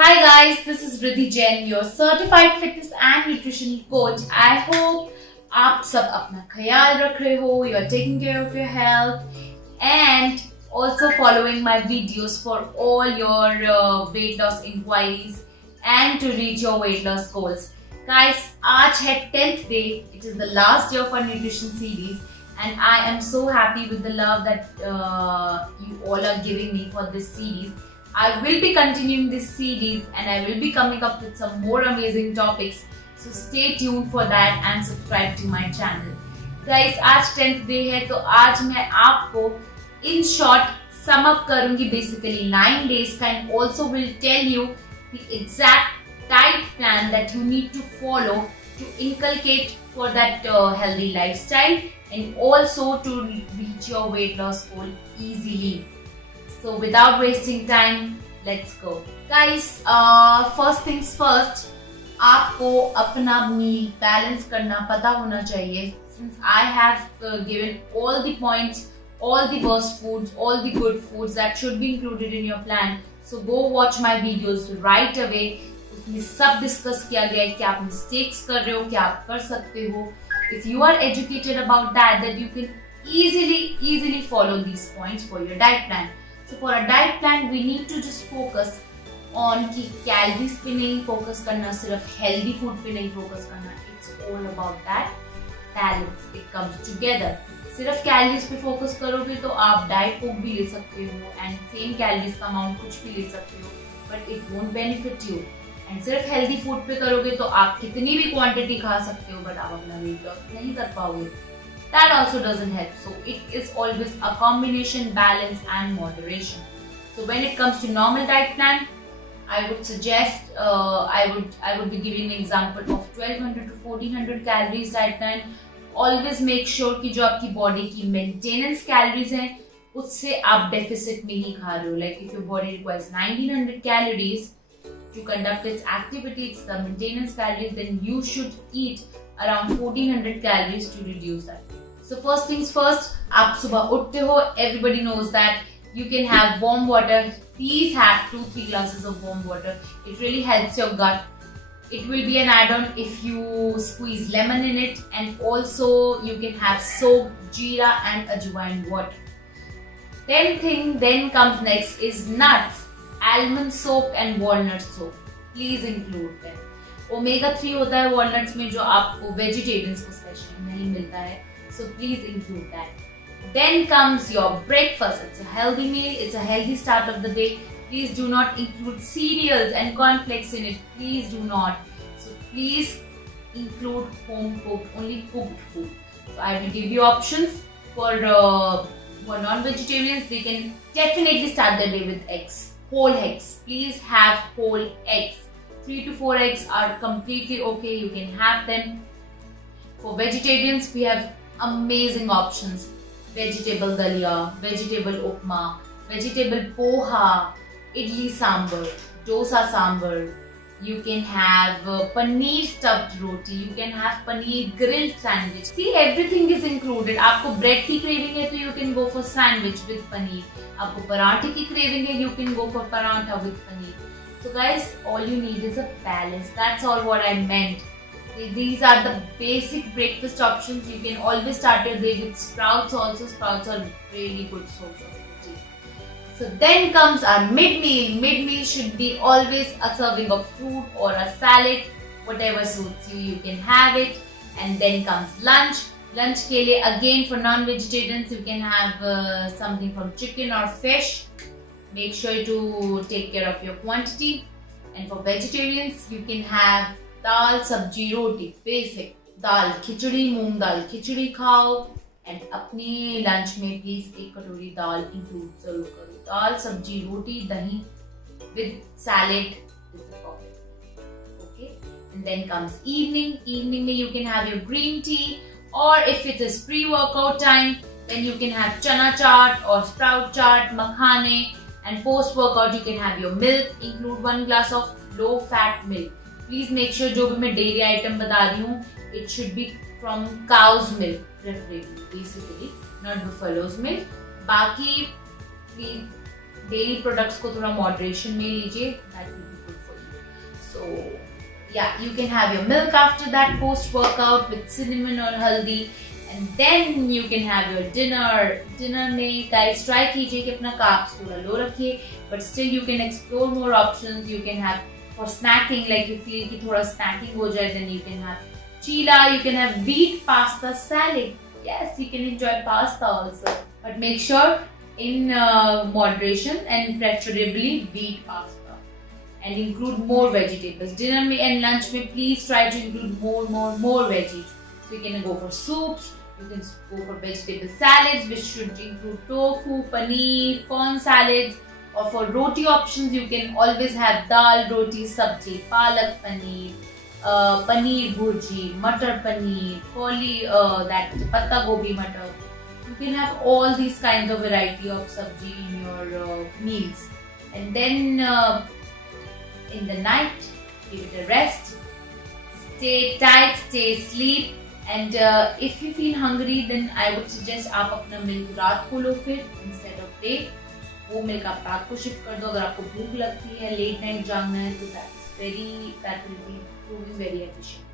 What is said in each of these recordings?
Hi guys, this is Riddhi Jain, your certified fitness and nutrition coach. I hope आप सब अपना ख्याल रख रहे हो, you are taking care of your health and also following my videos for all your weight loss inquiries and to reach your weight loss goals. Guys, आज है 10th day. It is the last day of our nutrition series and I am so happy with the love that you all are giving me for this series. I will be continuing this series and I will be coming up with some more amazing topics. So stay tuned for that and subscribe to my channel. Guys, आज 10th day है तो आज मैं आपको in short sum up करूँगी basically 9 days का and also will tell you the exact diet plan that you need to follow to inculcate for that healthy lifestyle and also to reach your weight loss goal easily. So without wasting time, let's go. Guys, first things first, आपको अपना meal balance करना पता होना चाहिए. Since I have given all the points, all the worst foods, all the good foods that should be included in your plan. So go watch my videos right away. उसमें सब discuss किया गया है कि आप mistakes कर रहे हो, क्या आप कर सकते हो. If you are educated about that, then you can easily follow these points for your diet plan. So for a diet plan, we need to just focus on कि calories पे नहीं focus करना, सिर्फ healthy food पे नहीं focus करना. It's all about that balance. It comes together. सिर्फ calories पे focus करोगे तो आप diet coke भी ले सकते हो and same calories का amount कुछ भी ले सकते हो, but it won't benefit you. And सिर्फ healthy food पे करोगे तो आप कितनी भी quantity खा सकते हो, but आप अपना weight loss नहीं कर पाओगे. That also doesn't help. So it is always a combination, balance and moderation. So when it comes to normal diet plan, I would suggest I would be giving an example of 1200 to 1400 calories diet plan. Always make sure कि जो आपकी body की maintenance calories हैं उससे आप deficit में ही खा रहे हो. Like if your body requires 1900 calories to conduct its activities, the maintenance calories, then you should eat around 1400 calories to reduce that. So first things first, आप सुबह उठते हो, everybody knows that you can have warm water. Please have 2-3 glasses of warm water. It really helps your gut. It will be an add-on if you squeeze lemon in it, and also you can have soaked jeera and ajwain water. Then comes next is nuts, almond soap and walnut soap. Please include them. Omega 3 होता है walnuts में जो आपको vegetarians को specially नहीं मिलता है. So please include that. Then comes your breakfast. It's a healthy meal. It's a healthy start of the day. Please do not include cereals and cornflakes in it. Please do not. So please include home cooked, only cooked food. So I will give you options for non-vegetarians. They can definitely start their day with eggs, whole eggs. Please have whole eggs. 3 to 4 eggs are completely okay. You can have them. For vegetarians, we have amazing options: vegetable dalia, vegetable upma, vegetable poha, idli sambar, dosa sambar. You can have paneer stuffed roti. You can have paneer grilled sandwich. See, everything is included. आपको bread की craving है तो you can go for sandwich with paneer. आपको पराठे की craving है, you can go for paratha with paneer. So guys, all you need is a balance. That's all what I meant. These are the basic breakfast options. You can always start your day with sprouts also. Sprouts are really good source of protein. So then comes our mid-meal. Mid-meal should be always a serving of fruit or a salad. Whatever suits you, you can have it. And then comes lunch. Lunch ke liye again for non-vegetarians, you can have something from chicken or fish. Make sure to take care of your quantity. And for vegetarians, you can have dal sabzi roti, basic दाल खिचड़ी, मूंग दाल खिचड़ी खाओ. And अपने lunch में please 1 कटोरी दाल include जरूर करो. दाल sabzi roti dahi with salad is the perfect. Okay. And then comes evening. Evening में you can have your green tea, और if it is pre workout time then you can have chana chaat और sprout chaat, makhane. And post workout you can have your milk. Include 1 glass of low fat milk. Please make sure जो भी मैं dairy item बता रही हूँ, it should be from cow's milk preferably, basically, not buffalo's milk. बाकी dairy products को थोड़ा moderation में लीजिए, that will be good for Yeah, you can have your milk after that post-workout with cinnamon or haldi. And then you can have your dinner. Dinner में guys try कीजिए कि अपना carbs थोड़ा low रखिए, but still you can explore more options. You can have for snacking, like you feel कि थोड़ा snacking हो जाए, then you can have chila. You can have wheat pasta salad. Yes, you can enjoy pasta also, but make sure in moderation and preferably wheat pasta. And include more vegetables. Dinner में and lunch में please try to include more veggies. So you can go for soups. You can go for vegetable salads, which should include tofu, paneer, corn salads. Or for roti options, you can always have dal, roti, sabji, palak paneer, paneer bhurji, matar paneer, that patta gobi matar. You can have all these kinds of variety of sabji in your meals. And then in the night, give it a rest. Stay tight, stay asleep. And if you feel hungry, then I would suggest आप अपना milk रात को लो फिर instead of day. वो milk आप रात को shift कर दो अगर आपको भूख लगती है, late night जागना है तो that will be proving very efficient.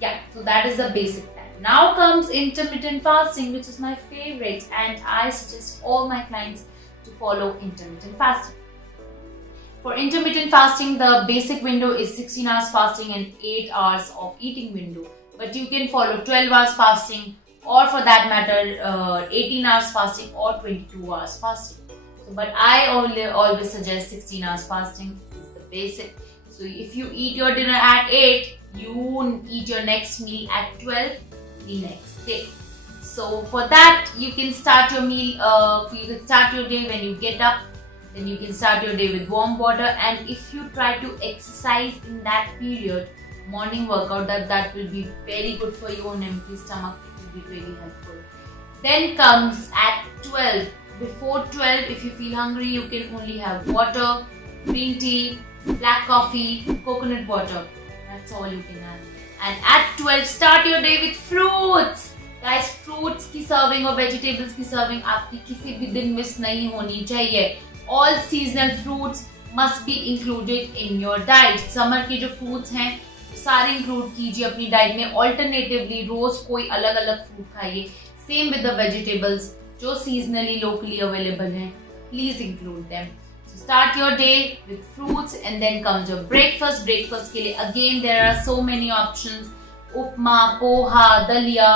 Yeah, so that is the basic plan. Now comes intermittent fasting, which is my favorite, and I suggest all my clients to follow intermittent fasting. For intermittent fasting, the basic window is 16 hours fasting and 8 hours of eating window. But you can follow 12 hours fasting, or for that matter 18 hours fasting or 22 hours fasting. So, but I always suggest 16 hours fasting is the basic. So if you eat your dinner at 8, you eat your next meal at 12 the next day. So for that you can start your meal, you can start your day when you get up. Then you can start your day with warm water, and if you try to exercise in that period, morning workout, that will be very good for you on empty stomach. It will be really helpful. Then comes at 12. Before 12, if you feel hungry, you can only have water, green tea, black coffee, coconut water. That's all you can have. And at 12, start your day with fruits. Guys, fruits की serving और vegetables की serving आपकी किसी भी दिन miss नहीं होनी चाहिए. All seasonal fruits must be included in your diet. Summer के जो fruits हैं सारे इंक्लूड कीजिए अपनी डाइट में. ऑल्टरनेटिवली रोज कोई अलग अलग फ्रूट खाइए. सेम विद द वेजिटेबल्स जो सीजनली लोकली अवेलेबल हैं, please include them. So start your day with fruits and then comes your breakfast. Breakfast के लिए again there are so many options. Upma, poha, daliya,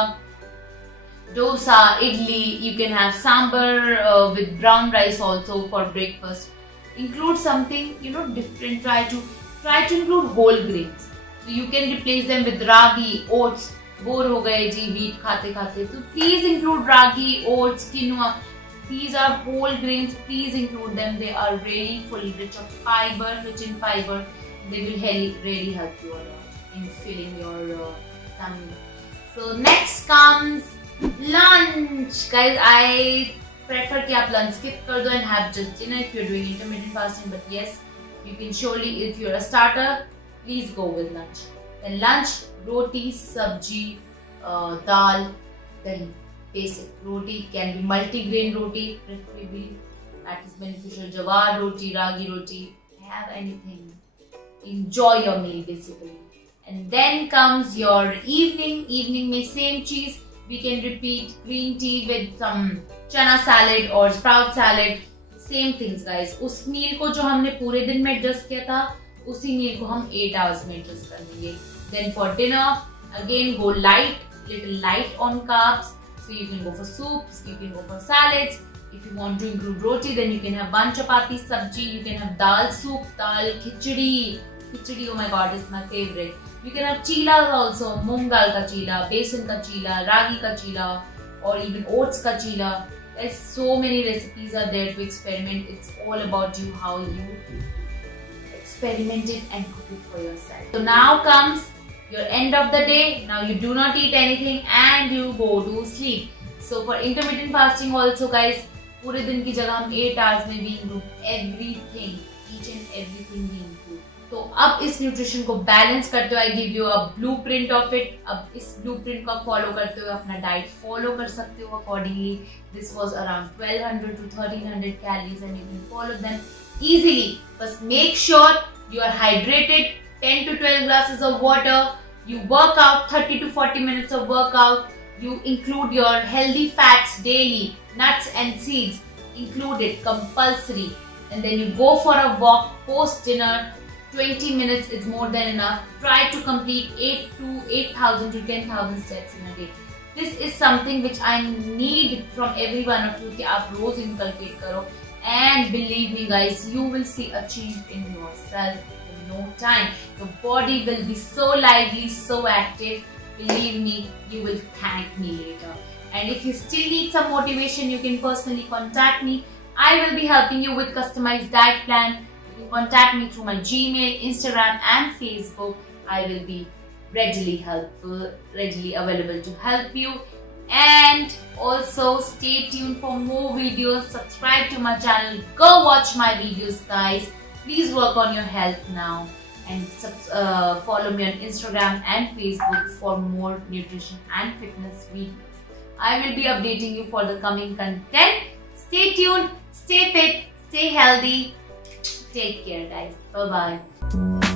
dosa, idli. You can have sambar with brown rice also for breakfast. Include something different. Try to include whole grains. So you can replace them with ragi, oats. Bore हो गए जी wheat खाते खाते, so please include ragi, oats, quinoa. These are whole grains. Please include them. They are really rich in fiber. They will really help you a lot in filling your tummy. So next comes lunch. Guys, I prefer कि आप lunch skip कर दो and have just dinner if you're doing intermittent fasting. But yes, you can surely, if you're a starter, please go with lunch. Then lunch, roti, sabji, dal, dahi. Basic. Roti can be multi-grain roti, preferably. That is beneficial. Jawar roti, ragi roti. Have anything. Enjoy your meal basically. And then comes your evening. Evening में same cheese. We can repeat green tea with some chana salad or sprout salad. Same things guys. उस meal को जो हमने पूरे दिन में adjust किया था, उसी मील को हम 8 hours में adjust कर देंगे. Then for dinner, again go little light on carbs. So you can go for soups, you can go for salads. If you want to include roti, then you can have one chapati sabji. You can have dal soup, dal khichdi. Khichdi, oh my god, is my favorite. You can have chilas also, moong dal ka chila, besan ka chila, ragi ka chila, or even oats ka chila. There's so many recipes are there to experiment. It's all about you, how you experiment it and cook it for yourself. So now comes your end of the day. Now you do not eat anything and you go to sleep. So for intermittent fasting also guys, पूरे दिन की जगह हम 8 hours में भी include everything, each and everything we include. तो अब इस न्यूट्रिशन को बैलेंस करते हुए I give you a blueprint of it. अब इस blueprint को फॉलो करते हुए अपना डाइट फॉलो कर सकते हो accordingly. This was around 1200 to 1300 calories and you can follow them easily. But make sure you are hydrated, 10 to 12 glasses of water. You work out 30 to 40 minutes of workout. You include your healthy fats daily, nuts and seeds included, compulsory. And then you go for a walk post dinner. 20 minutes is more than enough. Try to complete 8,000 to 10,000 steps in a day. This is something which I need from every one of you कि आप रोज inculcate करो. And believe me guys, you will see a change in yourself in no time. Your body will be so lively, so active. Believe me, you will thank me later. And if you still need some motivation, you can personally contact me. I will be helping you with customized diet plan. You can contact me through my Gmail, Instagram and Facebook. I will be readily available to help you. And also stay tuned for more videos. Subscribe to my channel. Go watch my videos guys. Please work on your health now. And follow me on Instagram and Facebook for more nutrition and fitness videos. I will be updating you for the coming content. Stay tuned, stay fit, stay healthy. Take care guys. Bye bye.